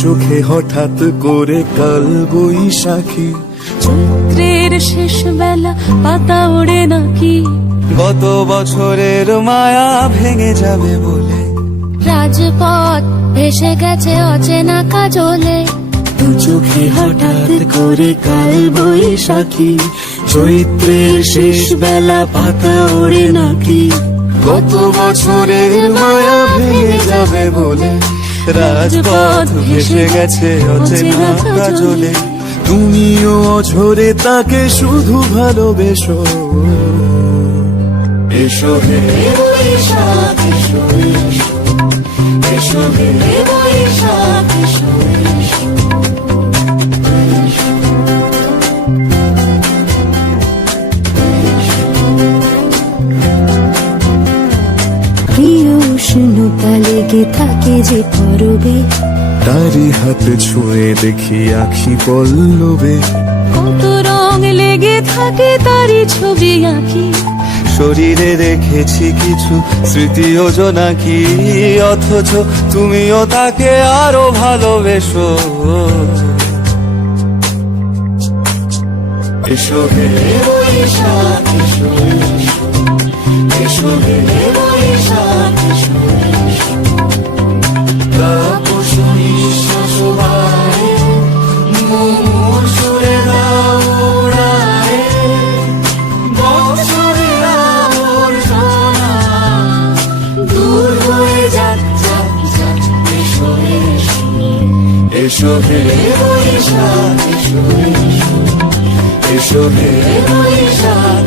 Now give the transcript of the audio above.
চোখে হঠাৎ করে কাল বৈশাখী, চৈত্রের শেষ বেলা পাতা ওড়ে নাকি, গত বছরের মায়া ভেঙে যাবে বলে, রাজপথ ভেসে গেছে অচেনা কাজলে, দু চোখে হঠাৎ করে কাল বৈশাখী, চৈত্রের শেষ বেলা পাতা ওড়ে নাকি, গত বছরের মায়া ভেঙে যাবে বলে, রাজপথ ভেসে গেছে অচেনা কাজলে, তুমিও অঝরে তাকে শুধু ভালোবেসো। এসো হে বৈশাখ এসো, এসো হে বৈশাখ এসো, প্রিয় উষ্ণতা লেগে থাকে যে পরবে, তারি হাত ছুঁয়ে দেখি আখি পল্লবে, কত রং লেগে থাকে তারই ছবি আঁকি, শরীরে রেখেছি কিছু স্মৃতি ও জোনাকি, অথচ তুমিও তাকে আরো ভালোবেসো। এসো হে বৈশাখ এসো, এসো হে বৈশাখ এসো, তাপস নিঃশ্বাস বাড়ে, মুমুর সুরে দাও উড়ায়ে, বছরের আবর্জনা দূর হয়ে যাক যাক যাক। এসো এসো, এসো হে বৈশাখ এসো, এসো হে বৈশাখ।